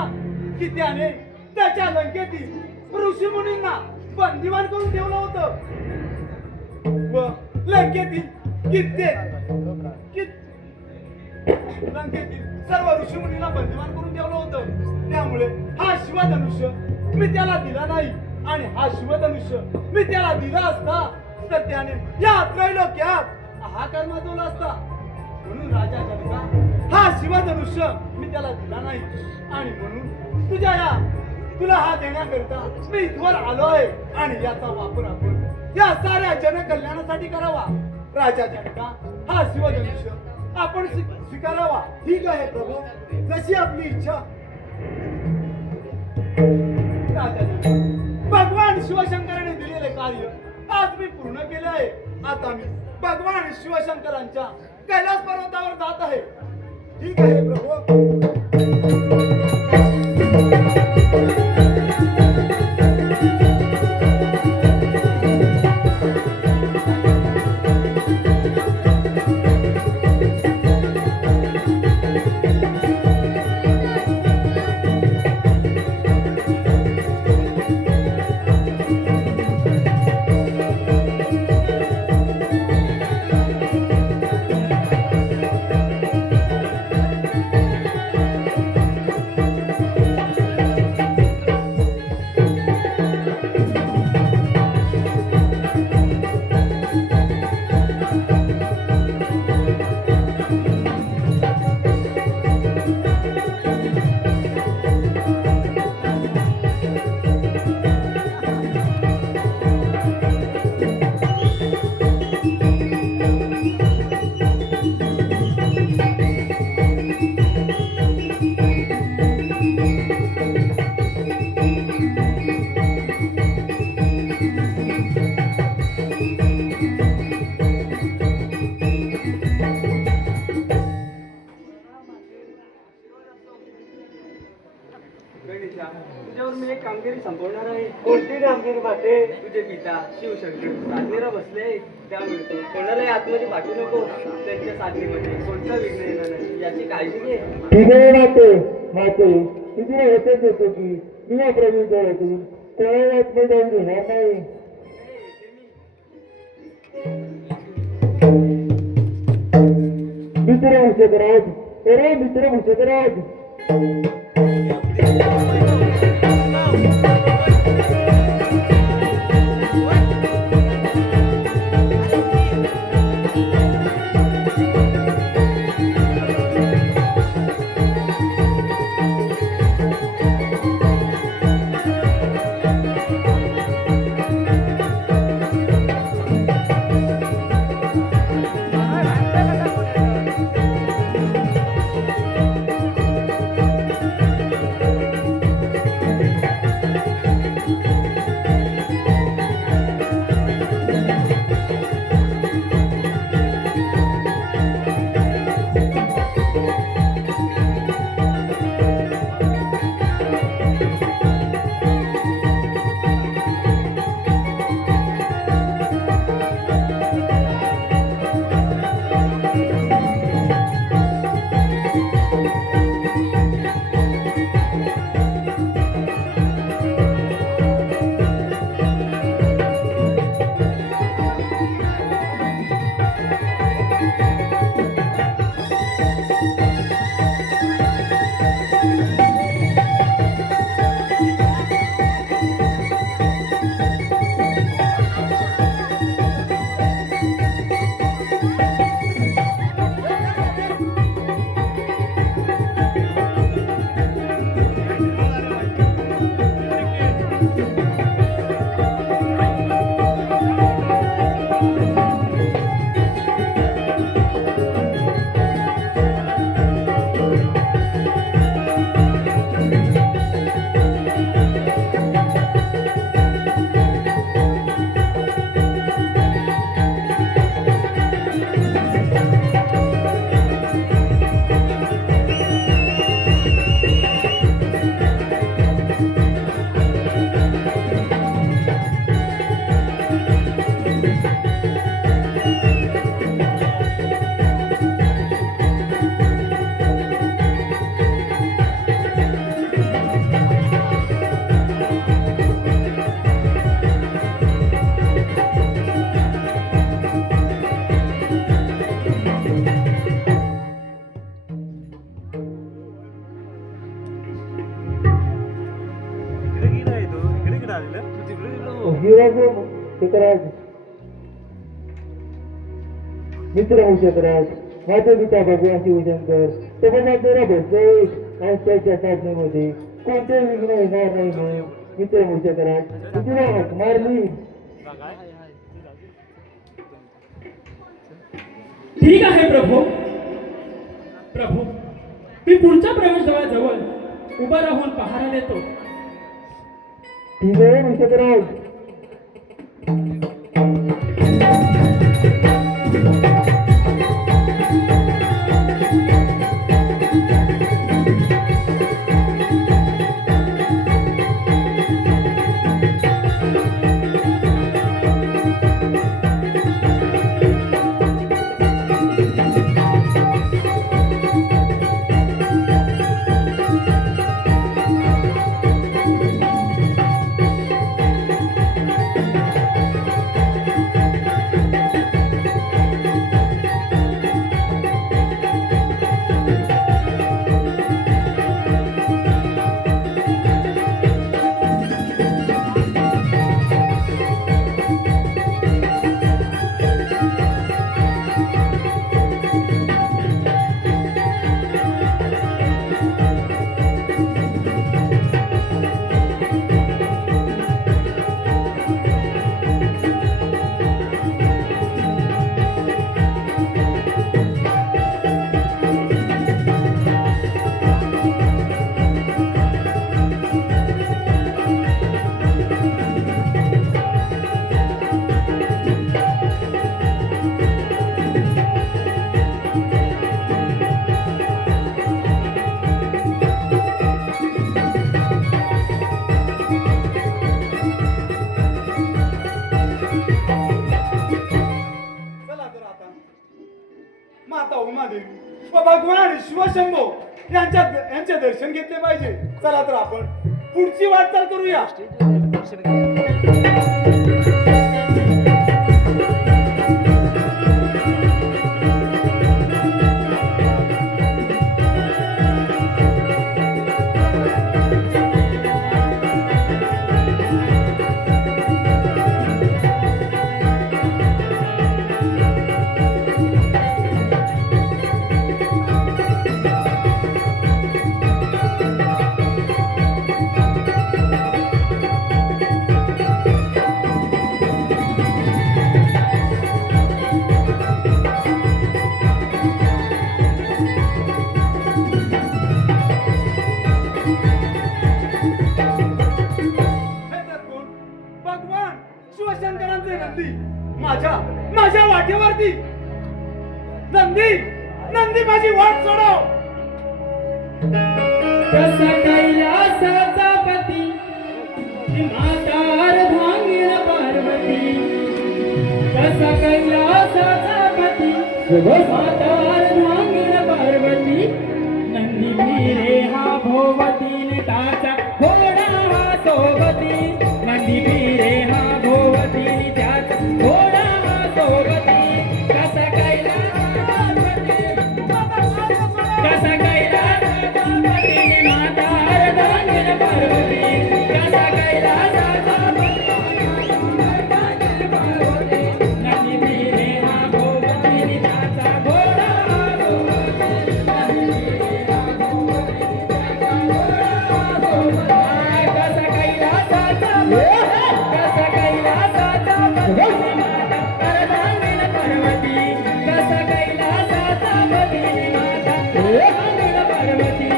की त्याने त्याच्या लंकेतील ऋषी मुनींना बंदिवान करून ठेवलं होतं व लंकेतील लंकेतील सर्व ऋषी मुनींना बंदिवान करून ठेवलं होतं. त्यामुळे हा शिवधनुष्य मी त्याला दिला नाही आणि हा शिवधनुष्य मी त्याला दिला असता तर त्याने या त्रैलोक्यात हाहाकार माजवला असता. म्हणून राजा जनका हा शिवधनुष्य मी त्याला दिला नाही आणि म्हणून तुला हा देण्याकरिता मी इथवर आलो आहे आणि याचा वापर आपण या साऱ्या जनकल्याणासाठी करावा. राजा जनका हा शिवधनुष्य आपण स्वीकारावा. ठीक आहे प्रभू जशी आपली इच्छा. राजा जनका भगवान शिवशंकराने दिलेले कार्य आज मी पूर्ण केले आहे. आता मी भगवान शिवशंकरांच्या कैलास पर्वतावर जात आहे. ठीक आहे प्रभू. तुझ्यावर मी एक कामगिरी संपवणार आहे. कोणती कामगिरी माते? तुझे पिता शिवशंकर साधनेला बसले आहेत. त्यामुळे कोणालाही आतमध्ये पाठवू नको. त्यांच्या साधनेमध्ये कोणता विघ्न येणार नाही याची काळजी घे. ठीक आहे माते. माते तुझे वचन देतो की मी या प्रवीणातून कोणाला आतमध्ये जाऊन घेणार नाही. मित्र मुशकराज अरे मित्र मुशकराज मित्र औषधराज माझे पिता भगवान शिवशंकर तुम्हाला तेरा भेटतोय आणि त्याच्या साधनेमध्ये कोणतेही विघ्न येणार नाही म्हणून मित्र औषधराज मी तुला हाक मारली. ठीक आहे प्रभू. प्रभू, मी पुढच्या प्रवेशद्वाराजवळ उभा राहून पहारा देतो. ठीक आहे औषधराज. चला तर आता माता उमादेवी व भगवान शिवशंभो यांचे दर्शन घेतले पाहिजे. चला तर आपण पुढची वाटचाल करूया. भगवान शिवशंकरांचे नंदी माझ्या वाटेवरती. नंदी माझी वाट सोडव. कसा कैलासाचा पती माता अर्धांगिन पार्वती. कसा कैलासाचा पती माता अर्धांगिन पार्वती. नंदी फिरे हा भोवतीने त्याचा घोडा हा सोबती. नंदी फिरे हा भोवतीने त्याचा घोडा हा सोबती. कसा कैलासाचा कसा कैलासाचा पती माता अर्धांगिन पार्वती. कसा कैलासाचा नंदी फिरे हा भोवतीने त्याचा घोडा हा सोबती. नंदी फिरे हा भोवतीने त्याचा घोडा हा सोबती. कसा कैलासाचा कसा कैलासाचा पती माता अर्धांगिन पार्वती. कसा कैलासाचा पती माता अर्धांगिन पार्वती.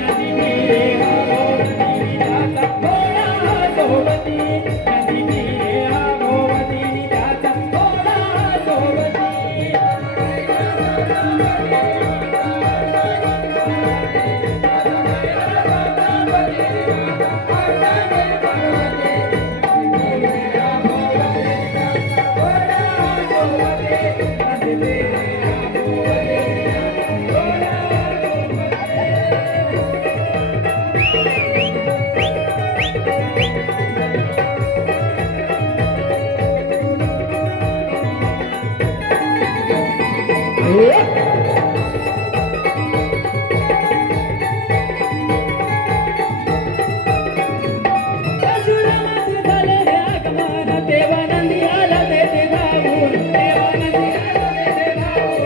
नदी फिरे हा भोवतीने त्याचा घोडा हा सोबती. नदी फिरे हा भोवतीने त्याचा घोडा हा सोबती. परशुरामाचे झाले रे आगमन. देवानंदी आला तेथे धावून. देवानंदी आला तेथे धावून.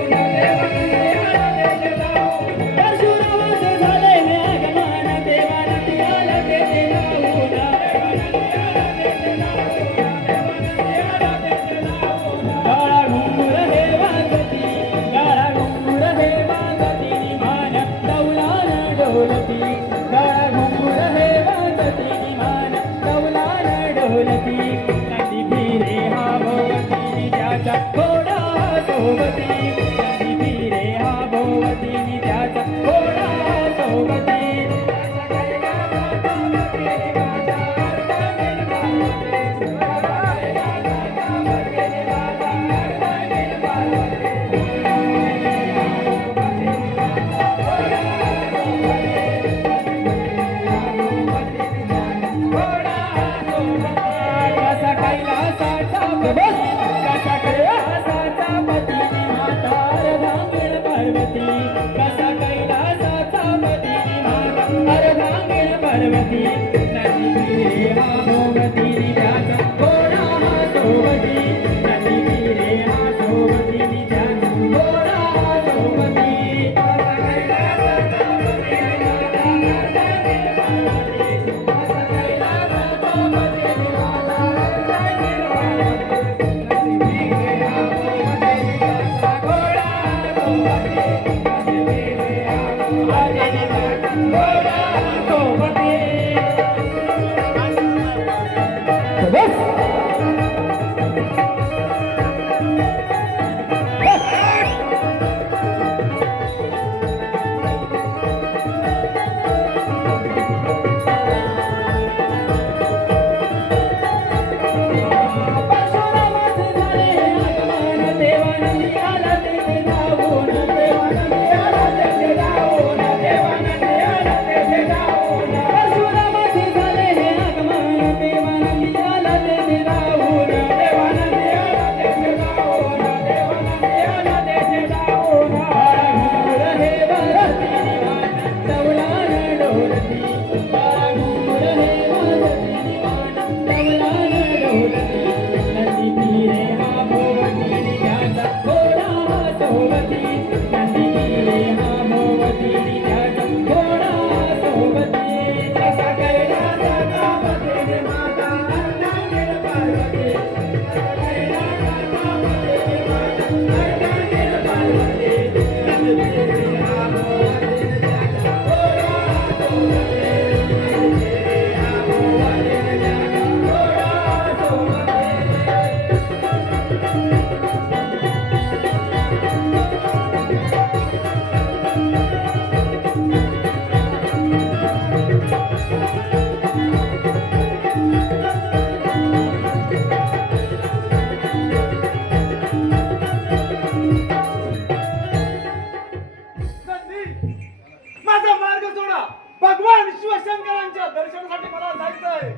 माझा मार्ग सोडा. भगवान शिवशंकरांच्या दर्शनासाठी मला जायचं आहे.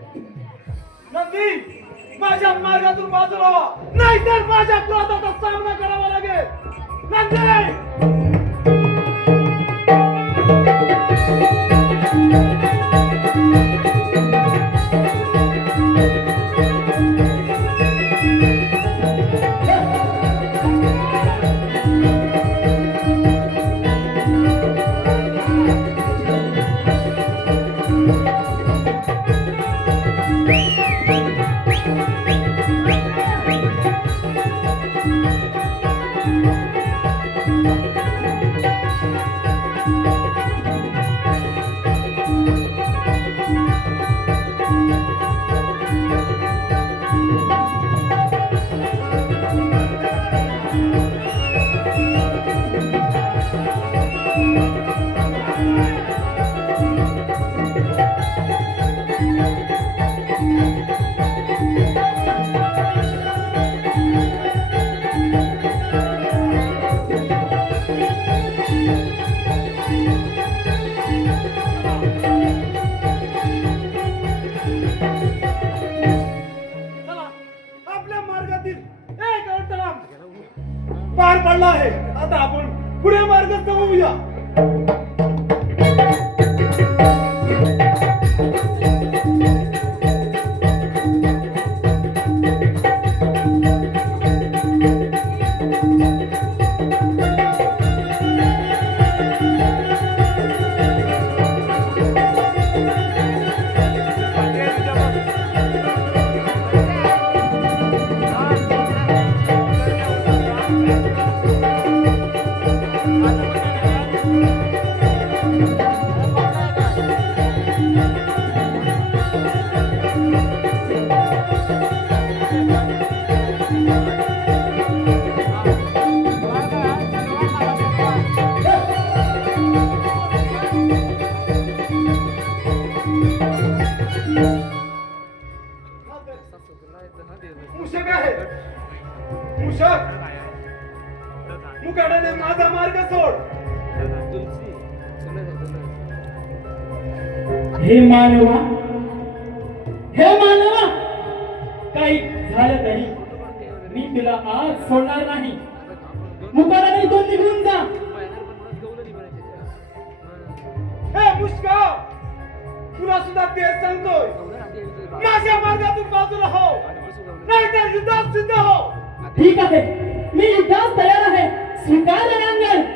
नंदी, माझ्या मार्गातून बाजूला व्हा, नाहीतर माझ्या क्रोधाचा सामना करावा लागेल. नंदी, चला, आपल्या मार्गातील एक अडथळा पार पडला आहे. आता आपण पुढे मार्ग जाऊया. मूषक आहे. मूषक, मुकाट्याने माझा मार्ग सोड. हे मानवा, हे मानवा, काही झालं तरी मी तुला आज सोडणार नाही. मुकाट्याने इथून निघून जा. हे मुष्का, तुला सुद्धा तेच सांगतोय. माझ्या मार्गातून बाजूला हो, नाहीतर युद्धात सिद्ध हो. ठीक आहे, मी युद्धास तयार आहे. स्वीकार रणांगण.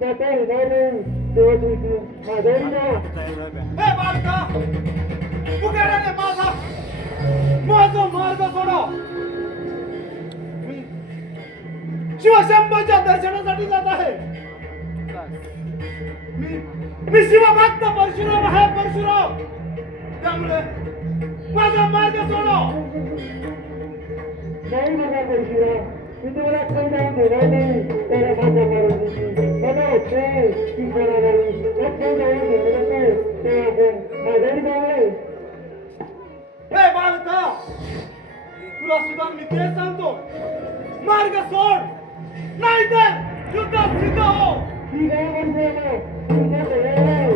जाता येणार नाही तेव्हा तुझी माघारी जा. हे बालका उघड्याने माझा मार्ग सोडा. मी शिवशंभूच्या दर्शनासाठी जात आहे. मी शिवभक्त परशुराम आहे परशुराम. त्यामुळे माझा मार्ग सोडा. नाही बघा परशुराम, मी तुम्हाला काही जाऊन देणार नाही. त्याला माझ्या मारुतीची मला वाटते की कोणाला काही जाऊन देणार नाही. तेव्हा आपण माघारी जावे. हे बालका तुला सुद्धा मी तेच सांगतो, मार्ग सोड नाहीतर युद्धात सिद्ध हो. ठीक आहे परशुराम, तुमच्या तयार आहे.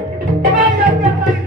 नाही हरकत नाही.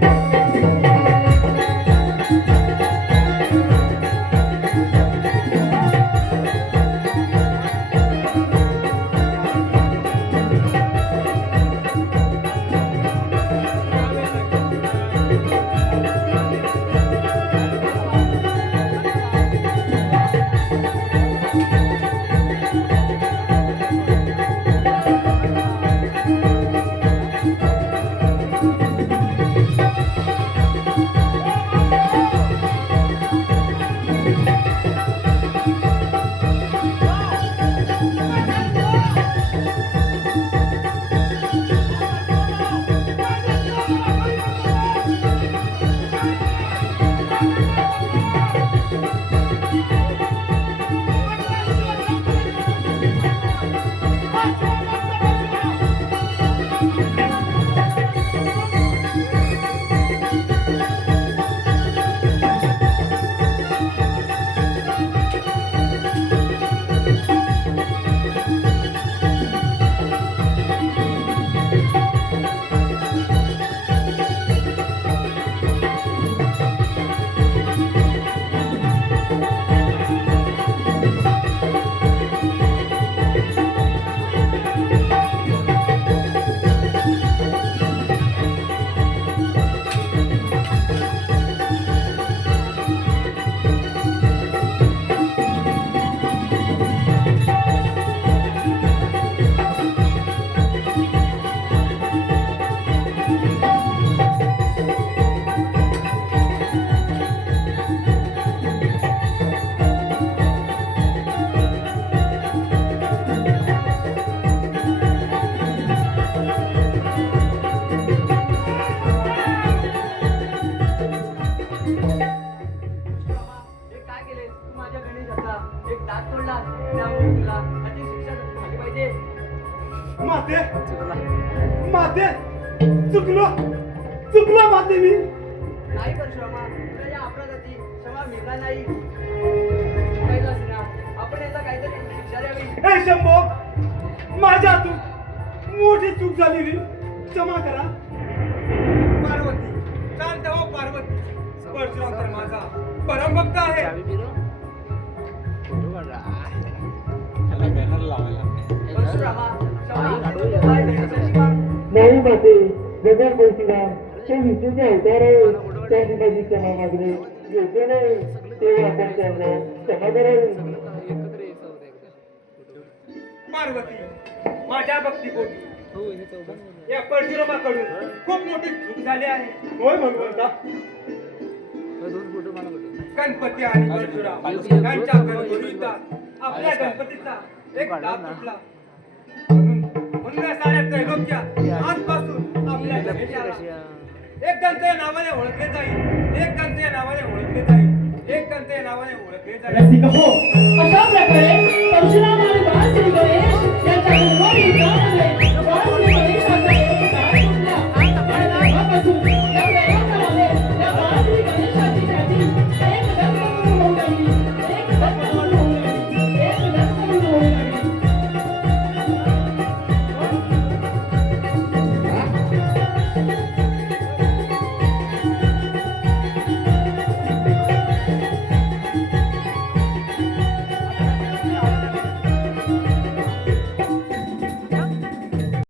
माते माते चुकलो माते मी. नाही परशुरामा, तुला या अपराधाची क्षमा मिळणार नाही. कैलास ना, आपण याचा काहीतरी शिक्षा द्यावी. हे शंभो, माझ्या हातून मोठी चूक झाली रे, क्षमा करा. पार्वती शांत हो पार्वती. परशुराम तर माझा परमभक्त आहे. परशुरामा, क्षमा काय देण्यासाठी माग. नाही माते, जगन परशुराम ते विष्णूचे अवतार आहे. त्यांनी माझी क्षमा मागणे योग्य नाही. तेव्हा आपण त्यांना क्षमा करावी. पार्वती माझ्या भक्तीपोटी या परशुरामाकडून खूप मोठी चूक झाली आहे. होय भगवंता. गणपती आणि परशुराम यांच्या गणपतीचा आपल्या गणपतीचा एक दात तुटला. म्हणून या साऱ्या त्रैलोक्या आजपासून आपल्या जमेची आला. एक गंत या नावाने ओळखले जाईल. एक गंत या नावाने ओळखले जाईल. एक गंत या नावाने ओळखले जाईल. रसिक हो, अशा प्रकारे परशुराम आणि बाळ श्री गणेश यांच्या गणपती